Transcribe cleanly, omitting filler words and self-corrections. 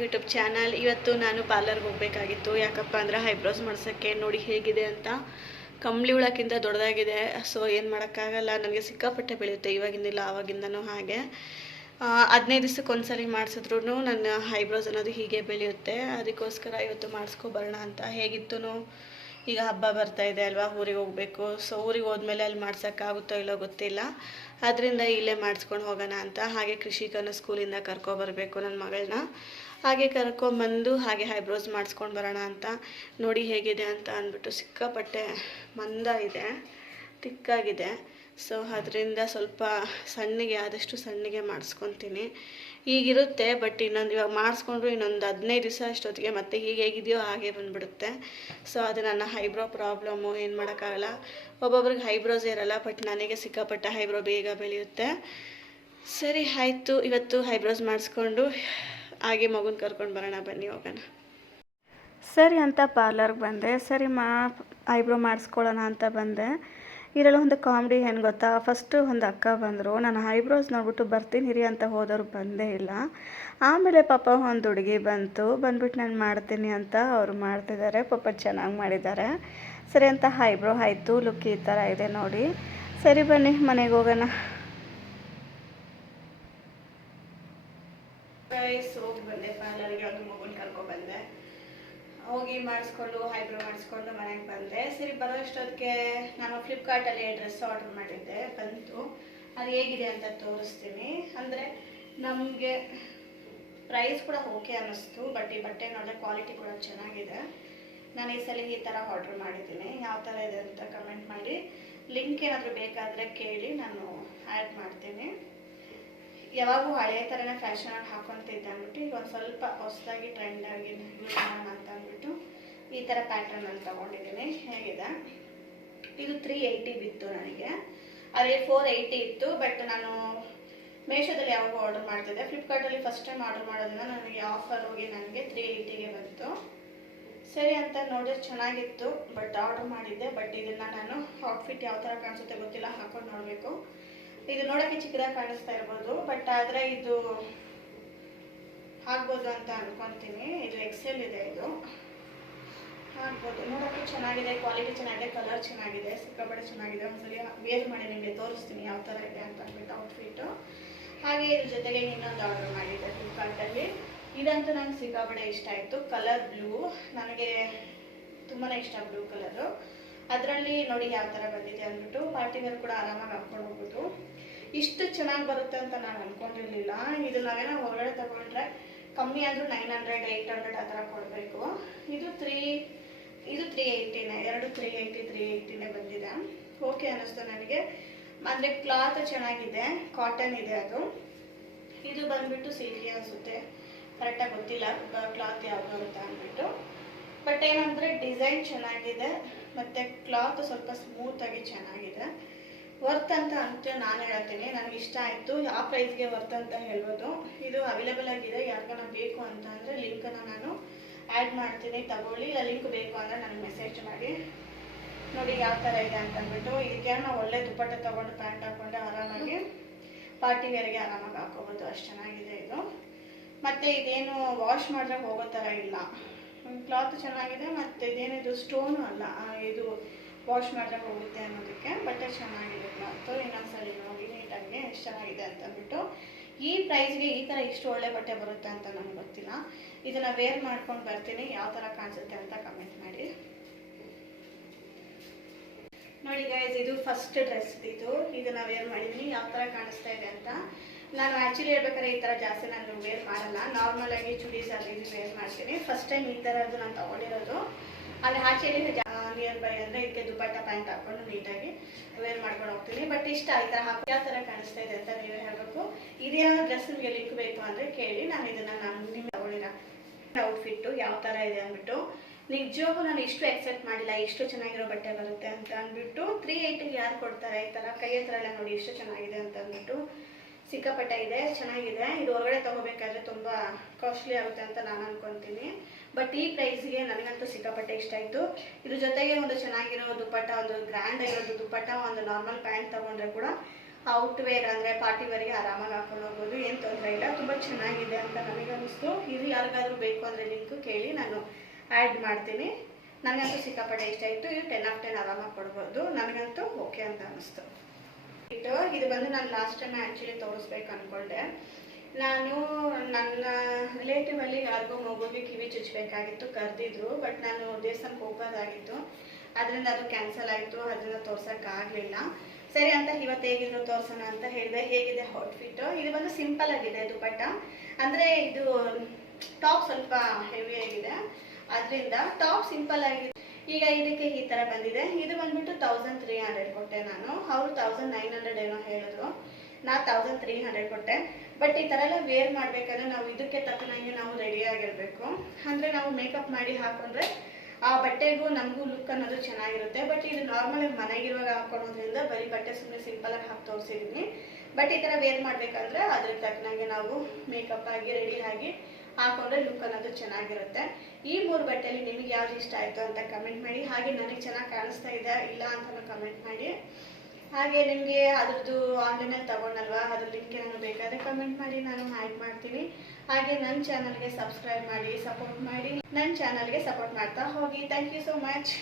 YouTube channel. ಇವತ್ತು ನಾನು ಪಾರ್ಲರ್ಗೆ ಹೋಗಬೇಕಾಗಿತ್ತು. ಯಾಕಪ್ಪ ಅಂದ್ರೆ ಐಬ್ರೋಸ್ ಮಾಡ್ಸೋಕ್ಕೆ ನೋಡಿ ಹೇಗಿದೆ ಅಂತ. ಕಂಬಳಿ ಹುಳಕ್ಕಿಂತ ದೊಡ್ಡದಾಗಿದೆ. ಸೊ ಏನು ಮಾಡೋಕ್ಕಾಗಲ್ಲ, ನನಗೆ ಸಿಕ್ಕಾಪಟ್ಟೆ ಬೆಳೆಯುತ್ತೆ, ಇವಾಗಿಂದಿಲ್ಲ ಆವಾಗಿಂದನೂ ಹಾಗೆ. 15 ದಿವಸಕ್ಕೆ ಒಂದ್ಸಲಿ ಮಾಡಿಸಿದ್ರು ನನ್ನ ಐಬ್ರೋಸ್ ಅನ್ನೋದು ಹೀಗೆ ಬೆಳೆಯುತ್ತೆ. ಅದಕ್ಕೋಸ್ಕರ ಇವತ್ತು ಮಾಡಿಸ್ಕೊಬರೋಣ ಅಂತ. ಹೇಗಿತ್ತು, ಈಗ ಹಬ್ಬ ಬರ್ತಾ ಇದೆ ಅಲ್ವಾ, ಊರಿಗೆ ಹೋಗಬೇಕು. ಸೊ ಊರಿಗೆ ಹೋದ್ಮೇಲೆ ಅಲ್ಲಿ ಮಾಡ್ಸೋಕ್ಕಾಗುತ್ತೋ ಇಲ್ಲೋ ಗೊತ್ತಿಲ್ಲ, ಅದರಿಂದ ಇಲ್ಲೇ ಮಾಡಿಸ್ಕೊಂಡು ಹೋಗೋಣ ಅಂತ. ಹಾಗೆ ಕೃಷಿಕನ ಸ್ಕೂಲಿಂದ ಕರ್ಕೊಬರ್ಬೇಕು ನನ್ನ ಮಗಳನ್ನ. ಹಾಗೆ ಕರ್ಕೊಂಬಂದು ಹಾಗೆ ಐಬ್ರೋಸ್ ಮಾಡಿಸ್ಕೊಂಡು ಬರೋಣ ಅಂತ. ನೋಡಿ ಹೇಗಿದೆ ಅಂತ ಅಂದ್ಬಿಟ್ಟು ಸಿಕ್ಕಾಪಟ್ಟೆ ಮಂದ ಇದೆ, ತಿಕ್ಕಾಗಿದೆ. ಸೊ ಅದರಿಂದ ಸ್ವಲ್ಪ ಸಣ್ಣಗೆ, ಆದಷ್ಟು ಸಣ್ಣಗೆ ಮಾಡಿಸ್ಕೊತೀನಿ. ಈಗಿರುತ್ತೆ, ಬಟ್ ಇನ್ನೊಂದು ಇವಾಗ ಮಾಡಿಸ್ಕೊಂಡ್ರು ಇನ್ನೊಂದು 15 ದಿವಸ ಅಷ್ಟೊತ್ತಿಗೆ ಮತ್ತೆ ಹೀಗೆ ಹೇಗಿದೆಯೋ ಹಾಗೆ ಬಂದುಬಿಡುತ್ತೆ. ಸೊ ಅದು ನನ್ನ ಐಬ್ರೋ ಪ್ರಾಬ್ಲಮ್ಮು, ಏನು ಮಾಡೋಕ್ಕಾಗಲ್ಲ. ಒಬ್ಬೊಬ್ರಿಗೆ ಐಬ್ರೋಸ್ ಇರಲ್ಲ, ಬಟ್ ನನಗೆ ಸಿಕ್ಕಾಪಟ್ಟೆ ಐಬ್ರೋ ಬೇಗ ಬೆಳೆಯುತ್ತೆ. ಸರಿ ಆಯಿತು, ಇವತ್ತು ಐಬ್ರೋಸ್ ಮಾಡಿಸ್ಕೊಂಡು ಹಾಗೆ ಮಗುನ ಕರ್ಕೊಂಡು ಬರೋಣ, ಬನ್ನಿ ಹೋಗೋಣ. ಸರಿ ಅಂತ ಪಾರ್ಲರ್ಗೆ ಬಂದೆ. ಸರಿ ಐಬ್ರೋ ಮಾಡಿಸ್ಕೊಳ್ಳೋಣ ಅಂತ ಬಂದೆ. ಇದರಲ್ಲಿ ಒಂದು ಕಾಮಿಡಿ ಏನು ಗೊತ್ತಾ, ಫಸ್ಟು ಒಂದು ಅಕ್ಕ ಬಂದರು, ನಾನು ಐಬ್ರೋಸ್ ನೋಡ್ಬಿಟ್ಟು ಬರ್ತೀನಿ ರೀ ಅಂತ ಹೋದವರು ಬಂದೇ ಇಲ್ಲ. ಆಮೇಲೆ ಪಾಪ ಒಂದು ಹುಡುಗಿ ಬಂದ್ಬಿಟ್ಟು ನಾನು ಮಾಡ್ತೀನಿ ಅಂತ ಅವರು ಮಾಡ್ತಿದ್ದಾರೆ. ಪಾಪ ಚೆನ್ನಾಗಿ ಮಾಡಿದ್ದಾರೆ. ಸರಿ ಅಂತ ಐಬ್ರೋ ಆಯಿತು. ಲುಕ್ ಈ ಥರ ಇದೆ ನೋಡಿ. ಸರಿ ಬನ್ನಿ ಮನೆಗೆ ಹೋಗೋಣ. ಹೋಗಿ ಬಂದೆ ಪಾರ್ಲರ್ಗೆ, ಒಂದು ಮಗುನ ಕರ್ಕೊಬಂದೆ. ಹೋಗಿ ಮಾಡಿಸ್ಕೊಂಡು ಐಬ್ರೋ ಮಾಡಿಸ್ಕೊಂಡು ಮನೆಗೆ ಬಂದೆ. ಸರಿ ಬರೋ ಅಷ್ಟೊತ್ತಿಗೆ ನಾನು ಫ್ಲಿಪ್ಕಾರ್ಟಲ್ಲಿ ಡ್ರೆಸ್ ಆರ್ಡರ್ ಮಾಡಿದ್ದೆ, ಬಂತು. ಅದು ಹೇಗಿದೆ ಅಂತ ತೋರಿಸ್ತೀನಿ. ಅಂದರೆ ನಮಗೆ ಪ್ರೈಸ್ ಕೂಡ ಓಕೆ ಅನ್ನಿಸ್ತು, ಬಟ್ ಈ ಬಟ್ಟೆ ನೋಡಿದ್ರೆ ಕ್ವಾಲಿಟಿ ಕೂಡ ಚೆನ್ನಾಗಿದೆ. ನಾನು ಈ ಸಲ ಈ ಥರ ಆರ್ಡರ್ ಮಾಡಿದ್ದೀನಿ. ಯಾವ ಥರ ಇದೆ ಅಂತ ಕಮೆಂಟ್ ಮಾಡಿ. ಲಿಂಕ್ ಏನಾದರೂ ಬೇಕಾದರೆ ಕೇಳಿ, ನಾನು ಆ್ಯಡ್ ಮಾಡ್ತೀನಿ. ಯಾವಾಗೂ ಹಳೆಯ ಥರನೇ ಫ್ಯಾಷನಾಗಿ ಹಾಕೊತಿದ್ದೆ ಅಂದ್ಬಿಟ್ಟು ಈಗ ಒಂದು ಸ್ವಲ್ಪ ಹೊಸದಾಗಿ ಟ್ರೆಂಡಾಗಿ ಯೂಸ್ ಮಾಡೋಣ ಅಂತ ಅಂದ್ಬಿಟ್ಟು ಈ ಥರ ಪ್ಯಾಟ್ರನಲ್ಲಿ ತೊಗೊಂಡಿದ್ದೀನಿ. ಹೇಗಿದೆ, ಇದು 380 ಬಿತ್ತು ನನಗೆ. ಅದೇ 480 ಇತ್ತು, ಬಟ್ ನಾನು ಮೀಶೋದಲ್ಲಿ ಯಾವಾಗೂ ಆರ್ಡರ್ ಮಾಡ್ತಿದ್ದೆ. ಫ್ಲಿಪ್ಕಾರ್ಟಲ್ಲಿ ಫಸ್ಟ್ ಟೈಮ್ ಆರ್ಡರ್ ಮಾಡೋದ್ರಿಂದ ನನಗೆ ಆಫರ್ ಹೋಗಿ ನನಗೆ 380ಗೆ ಬಂತು. ಸರಿ ಅಂತ ನೋಡಿದ್ರೆ ಚೆನ್ನಾಗಿತ್ತು, ಬಟ್ ಆರ್ಡರ್ ಮಾಡಿದ್ದೆ. ಬಟ್ ಇದನ್ನು ನಾನು ಔಟ್ಫಿಟ್ ಯಾವ ಥರ ಕಾಣಿಸುತ್ತೆ ಗೊತ್ತಿಲ್ಲ, ಹಾಕೊಂಡು ನೋಡಬೇಕು. ಇದು ನೋಡೋಕ್ಕೆ ಚಿಕ್ಕದಾಗಿ ಕಾಣಿಸ್ತಾ ಇರ್ಬೋದು, ಬಟ್ ಆದರೆ ಇದು ಆಗ್ಬೋದು ಅಂತ ಅನ್ಕೊತೀನಿ. ಇದು ಎಕ್ಸೆಲ್ ಇದೆ, ಇದು ಆಗ್ಬೋದು. ನೋಡೋಕ್ಕೆ ಚೆನ್ನಾಗಿದೆ, ಕ್ವಾಲಿಟಿ ಚೆನ್ನಾಗಿದೆ, ಕಲರ್ ಚೆನ್ನಾಗಿದೆ, ಸಿಕ್ಕಾಪಟ್ಟೆ ಚೆನ್ನಾಗಿದೆ. ಒಂದ್ಸಲಿ ವೇರ್ ಮಾಡಿ ನಿಮಗೆ ತೋರಿಸ್ತೀನಿ ಯಾವ ಥರ ಇದೆ ಅಂತ ಅಂದ್ಬಿಟ್ಟು ಔಟ್ಫಿಟ್ಟು. ಹಾಗೆ ಇದ್ರ ಜೊತೆಗೆ ಇನ್ನೊಂದು ಆರ್ಡರ್ ಮಾಡಿದ್ದೆ ಫ್ಲಿಪ್ಕಾರ್ಟಲ್ಲಿ. ಇದಂತೂ ನನಗೆ ಸಿಕ್ಕಾಪಟ್ಟೆ ಇಷ್ಟ ಆಯಿತು. ಕಲರ್ ಬ್ಲೂ, ನನಗೆ ತುಂಬಾ ಇಷ್ಟ ಬ್ಲೂ ಕಲರು. ಅದರಲ್ಲಿ ನೋಡಿ ಯಾವ ಥರ ಬಂದಿದೆ ಅಂದ್ಬಿಟ್ಟು ಪಾರ್ಟಿ ವೇರ್ ಕೂಡ ಆರಾಮಾಗಿ ಹಾಕ್ಕೊಂಡು ಹೋಗ್ಬೋದು. ಇಷ್ಟು ಚೆನ್ನಾಗಿ ಬರುತ್ತೆ ಅಂತ ನಾನು ಅಂದ್ಕೊಂಡಿರಲಿಲ್ಲ. ಇದು ನಾವೇನೋ ಹೊರಗಡೆ ತಗೊಂಡ್ರೆ ಕಮ್ಮಿ ಆದರೂ 900, 800 ಆ ಥರ ಕೊಡಬೇಕು. ಇದು 380ನೇ, ಎರಡು 380ನೇ ಬಂದಿದೆ. ಓಕೆ ಅನ್ನಿಸ್ತು ನನಗೆ. ಅಂದರೆ ಕ್ಲಾತ್ ಚೆನ್ನಾಗಿದೆ, ಕಾಟನ್ ಇದೆ ಅದು. ಇದು ಬಂದ್ಬಿಟ್ಟು ಸಿಲ್ಕಿ ಅನಿಸುತ್ತೆ, ಕರೆಕ್ಟಾಗಿ ಗೊತ್ತಿಲ್ಲ ಕ್ಲಾತ್ ಯಾವುದು ಅಂತ ಅಂದ್ಬಿಟ್ಟು. ಬಟ್ ಏನಂದರೆ ಡಿಸೈನ್ ಚೆನ್ನಾಗಿದೆ, ಮತ್ತು ಕ್ಲಾತ್ ಸ್ವಲ್ಪ ಸ್ಮೂತಾಗಿ ಚೆನ್ನಾಗಿದೆ. ವರ್ತ್ ಅಂತ ನಾನು ಹೇಳ್ತೀನಿ, ನನಗೆ ಇಷ್ಟ ಆಯಿತು. ಆ ಪ್ರೈಸ್ಗೆ ವರ್ತ್ ಅಂತ ಹೇಳ್ಬೋದು. ಇದು ಅವೈಲೇಬಲ್ ಆಗಿದೆ, ಯಾರಿಗಾನ ಬೇಕು ಅಂತ ಅಂದರೆ ಲಿಂಕನ್ನು ನಾನು ಆ್ಯಡ್ ಮಾಡ್ತೀನಿ, ತಗೊಳ್ಳಿ. ಇಲ್ಲ ಲಿಂಕ್ ಬೇಕು ಅಂದರೆ ನನಗೆ ಮೆಸೇಜ್ ಮಾಡಿ. ನೋಡಿ ಯಾವ ಥರ ಇದೆ ಅಂತ ಅಂದ್ಬಿಟ್ಟು. ಇದಕ್ಕೆ ನಾವು ಒಳ್ಳೆ ದುಪ್ಪಟ್ಟೆ ತೊಗೊಂಡು ಪ್ಯಾಂಟ್ ಹಾಕ್ಕೊಂಡ್ರೆ ಆರಾಮಾಗಿ ಪಾರ್ಟಿ ವೇರ್ಗೆ ಆರಾಮಾಗಿ ಹಾಕೋಬೋದು, ಅಷ್ಟು ಚೆನ್ನಾಗಿದೆ ಇದು. ಮತ್ತು ಇದೇನು ವಾಶ್ ಮಾಡಿದ್ರೆ ಹೋಗೋ ಥರ ಇಲ್ಲ, ಕ್ಲಾತ್ ಚೆನ್ನಾಗಿದೆ. ಮತ್ತು ಇದೇನಿದು ಸ್ಟೋನು ಅಲ್ಲ, ಇದು ವಾಶ್ ಮಾಡಿದ್ರೆ ಹೋಗುತ್ತೆ ಅನ್ನೋದಕ್ಕೆ. ಬಟ್ಟೆ ಚೆನ್ನಾಗಿದೆ ಕ್ಲಾತು. ಇನ್ನೊಂದ್ಸಲಿ ನೋಡಿ ನೀಟಾಗಿ ಎಷ್ಟು ಚೆನ್ನಾಗಿದೆ ಅಂತ ಅಂದ್ಬಿಟ್ಟು. ಈ ಪ್ರೈಸ್ಗೆ ಈ ಥರ ಇಷ್ಟು ಒಳ್ಳೆ ಬಟ್ಟೆ ಬರುತ್ತೆ ಅಂತ ನನಗೆ ಗೊತ್ತಿಲ್ಲ. ಇದನ್ನು ವೇರ್ ಮಾಡ್ಕೊಂಡು ಬರ್ತೀನಿ, ಯಾವ ಥರ ಕಾಣಿಸುತ್ತೆ ಅಂತ ಕಮೆಂಟ್ ಮಾಡಿ. ನೋಡಿ ಗೈಸ್, ಇದು ಫಸ್ಟ್ ಡ್ರೆಸ್ ಇದು. ಇದನ್ನು ವೇರ್ ಮಾಡಿದ್ದೀನಿ, ಯಾವ ಥರ ಕಾಣಿಸ್ತಾ ಇದೆ ಅಂತ. ನಾನು ಆ್ಯಕ್ಚುಲಿ ಹೇಳ್ಬೇಕಾದ್ರೆ ಈ ಥರ ಜಾಸ್ತಿ ನಾನು ವೇರ್ ಮಾಡಲ್ಲ, ನಾರ್ಮಲಾಗಿ ಚೂಡೀಸ್ ಅದು ಇದು ವೇರ್ ಮಾಡ್ತೀನಿ. ಫಸ್ಟ್ ಟೈಮ್ ಈ ಥರದ್ದು ನಾನು ತೊಗೊಂಡಿರೋದು. ಆದರೆ ಆ್ಯಕ್ಚುಲಿ ನಿಯರ್ ಬೈ ಅಂದರೆ ಇದಕ್ಕೆ ದುಪ್ಪಟ್ಟ ಪ್ಯಾಂಟ್ ಹಾಕ್ಕೊಂಡು ನೀಟಾಗಿ ವೇರ್ ಮಾಡ್ಕೊಂಡು ಹೋಗ್ತೀನಿ. ಬಟ್ ಇಷ್ಟ ಈ ಥರ ಹಾಕಿ ಯಾವ ಥರ ಕಾಣಿಸ್ತಾ ಇದೆ ಅಂತ ನೀವೇ ಹೇಳಬೇಕು. ಇದೇ ಡ್ರೆಸ್ ನಿಮಗೆ ಲಿಂಕ್ ಬೇಕು ಅಂದರೆ ಕೇಳಿ. ನಾನು ಇದನ್ನು ನಿಮ್ಗೆ ತಗೊಳ್ಳಿರ ಔಟ್ಫಿಟ್ಟು ಯಾವ ಥರ ಇದೆ ಅಂದ್ಬಿಟ್ಟು. ನಿಜವಾಗೂ ನಾನು ಇಷ್ಟು ಎಕ್ಸೆಪ್ಟ್ ಮಾಡಿಲ್ಲ, ಇಷ್ಟು ಚೆನ್ನಾಗಿರೋ ಬಟ್ಟೆ ಬರುತ್ತೆ ಅಂತ ಅಂದ್ಬಿಟ್ಟು. 380ಗೆ ಯಾರು ಕೊಡ್ತಾರೆ ಈ ಥರ? ಕೈ ಹತ್ರ ಎಲ್ಲ ನೋಡಿ ಇಷ್ಟು ಚೆನ್ನಾಗಿದೆ ಅಂತ ಅಂದ್ಬಿಟ್ಟು. ಸಿಕ್ಕಾಪಟ್ಟೆ ಇದೆ, ಚೆನ್ನಾಗಿದೆ. ಇದು ಹೊರಗಡೆ ತೊಗೋಬೇಕಾದ್ರೆ ತುಂಬ ಕಾಸ್ಟ್ಲಿ ಆಗುತ್ತೆ ಅಂತ ನಾನು ಅನ್ಕೊತೀನಿ. ಬಟ್ ಈ ಪ್ರೈಸ್ಗೆ ನನಗಂತೂ ಸಿಕ್ಕಾಪಟ್ಟೆ ಇಷ್ಟ ಆಯಿತು. ಇದ್ರ ಜೊತೆಗೆ ಒಂದು ಚೆನ್ನಾಗಿರೋ ದುಪ್ಪಟ್ಟ, ಒಂದು ಗ್ರ್ಯಾಂಡ್ ಆಗಿರೋದು ದುಪ್ಪಟ್ಟ, ಒಂದು ನಾರ್ಮಲ್ ಪ್ಯಾಂಟ್ ತೊಗೊಂಡ್ರೆ ಕೂಡ ಔಟ್ ವೇರ್ ಅಂದರೆ ಪಾರ್ಟಿ ವೇರ್ಗೆ ಆರಾಮಾಗಿ ಹಾಕೊಂಡು ಹೋಗ್ಬೋದು, ಏನು ತೊಂದರೆ ಇಲ್ಲ. ತುಂಬ ಚೆನ್ನಾಗಿದೆ ಅಂತ ನನಗೆ ಅನ್ನಿಸ್ತು. ಇದು ಯಾರಿಗಾದ್ರೂ ಬೇಕು ಅಂದರೆ ಲಿಂಕು ಕೇಳಿ, ನಾನು ಆ್ಯಡ್ ಮಾಡ್ತೀನಿ. ನನಗಂತೂ ಸಿಕ್ಕಾಪಟ್ಟೆ ಇಷ್ಟ ಆಯಿತು. ಇದು 10 of 10 ಆರಾಮಾಗಿ ಕೊಡ್ಬೋದು. ನನಗಂತೂ ಓಕೆ ಅಂತ ಅನ್ನಿಸ್ತು. ಇದು ಬಂದು ನಾನು ಲಾಸ್ಟ್ ಟೈಮ್ ಆ್ಯಕ್ಚುಲಿ ತೋರಿಸ್ಬೇಕು ಅಂದ್ಕೊಂಡೆ. ನಾನು ನನ್ನ ರಿಲೇಟಿವ್ ಅಲ್ಲಿ ಯಾರಿಗೂ ಮಗುಗೆ ಕಿವಿ ಚುಚ್ಚಬೇಕಾಗಿತ್ತು, ಕರೆದಿದ್ರು. ಬಟ್ ನಾನು ದೇವಸ್ಥಾನಕ್ಕೆ ಹೋಗೋದಾಗಿತ್ತು, ಅದರಿಂದ ಅದು ಕ್ಯಾನ್ಸಲ್ ಆಯಿತು. ಅದರಿಂದ ತೋರ್ಸೋಕ್ಕಾಗಲಿಲ್ಲ. ಸರಿ ಅಂತ ಇವತ್ತು ಹೇಗಿದ್ರು ತೋರ್ಸೋಣ ಅಂತ ಹೇಳಿದೆ. ಹೇಗಿದೆ ಔಟ್ಫಿಟ್ಟು? ಇದು ಬಂದು ಸಿಂಪಲ್ ಆಗಿದೆ ದುಪಟ್ಟ. ಅಂದರೆ ಇದು ಟಾಪ್ ಸ್ವಲ್ಪ ಹೆವಿ ಆಗಿದೆ, ಅದರಿಂದ ಟಾಪ್ ಸಿಂಪಲ್ ಆಗಿದೆ. ಈಗ ಇದಕ್ಕೆ ಈ ಥರ ಬಂದಿದೆ. ಇದು ಬಂದ್ಬಿಟ್ಟು 1300 ಕೊಟ್ಟೆ ನಾನು. ಅವರು 1900 ಏನೋ ಹೇಳಿದ್ರು, ನಾನು 1300 ಕೊಟ್ಟೆ. ಬಟ್ ಈ ಥರ ಎಲ್ಲ ವೇರ್ ಮಾಡಬೇಕಾದ್ರೆ ನಾವು ಇದಕ್ಕೆ ತಕ್ಕನಾಗಿ ನಾವು ರೆಡಿಯಾಗಿರಬೇಕು. ಅಂದರೆ ನಾವು ಮೇಕಪ್ ಮಾಡಿ ಹಾಕೊಂಡ್ರೆ ಆ ಬಟ್ಟೆಗೂ ನಮಗೂ ಲುಕ್ ಅನ್ನೋದು ಚೆನ್ನಾಗಿರುತ್ತೆ. ಬಟ್ ಇದು ನಾರ್ಮಲಾಗಿ ಮನೆಗಿರುವಾಗ ಹಾಕೊಳ್ಳೋದ್ರಿಂದ ಬರೀ ಬಟ್ಟೆ ಸುಮ್ಮನೆ ಸಿಂಪಲಾಗಿ ಹಾಕಿ ತೋರಿಸಿದ್ದೀನಿ. ಬಟ್ ಈ ಥರ ವೇರ್ ಮಾಡಬೇಕಾದ್ರೆ ಅದ್ರ ತಕ್ಕನಾಗಿ ನಾವು ಮೇಕಪ್ ಆಗಿ ರೆಡಿ ಆಗಿ ಹಾಕೊಂಡ್ರೆ ಲುಕ್ ಅನ್ನೋದು ಚೆನ್ನಾಗಿರುತ್ತೆ. ಈ 3 ಬಟ್ಟೆಯಲ್ಲಿ ನಿಮಗೆ ಯಾವ್ದು ಇಷ್ಟ ಆಯಿತು ಅಂತ ಕಮೆಂಟ್ ಮಾಡಿ. ಹಾಗೆ ನನಗೆ ಚೆನ್ನಾಗಿ ಕಾಣಿಸ್ತಾ ಇದೆ ಇಲ್ಲ ಅಂತಲೂ ಕಮೆಂಟ್ ಮಾಡಿ. ಹಾಗೆ ನಿಮಗೆ ಅದ್ರದ್ದು ಆನ್ಲೈನಲ್ಲಿ ತಗೊಂಡಲ್ವಾ, ಅದ್ರ ಲಿಂಕ್ ಏನಾದ್ರು ಬೇಕಾದರೆ ಕಮೆಂಟ್ ಮಾಡಿ, ನಾನು ಆ್ಯಡ್ ಮಾಡ್ತೀನಿ. ಹಾಗೆ ನನ್ನ ಚಾನಲ್ಗೆ ಸಬ್ಸ್ಕ್ರೈಬ್ ಮಾಡಿ, ಸಪೋರ್ಟ್ ಮಾಡಿ. ನನ್ನ ಚಾನಲ್ಗೆ ಸಪೋರ್ಟ್ ಮಾಡ್ತಾ ಹೋಗಿ. Thank you so much.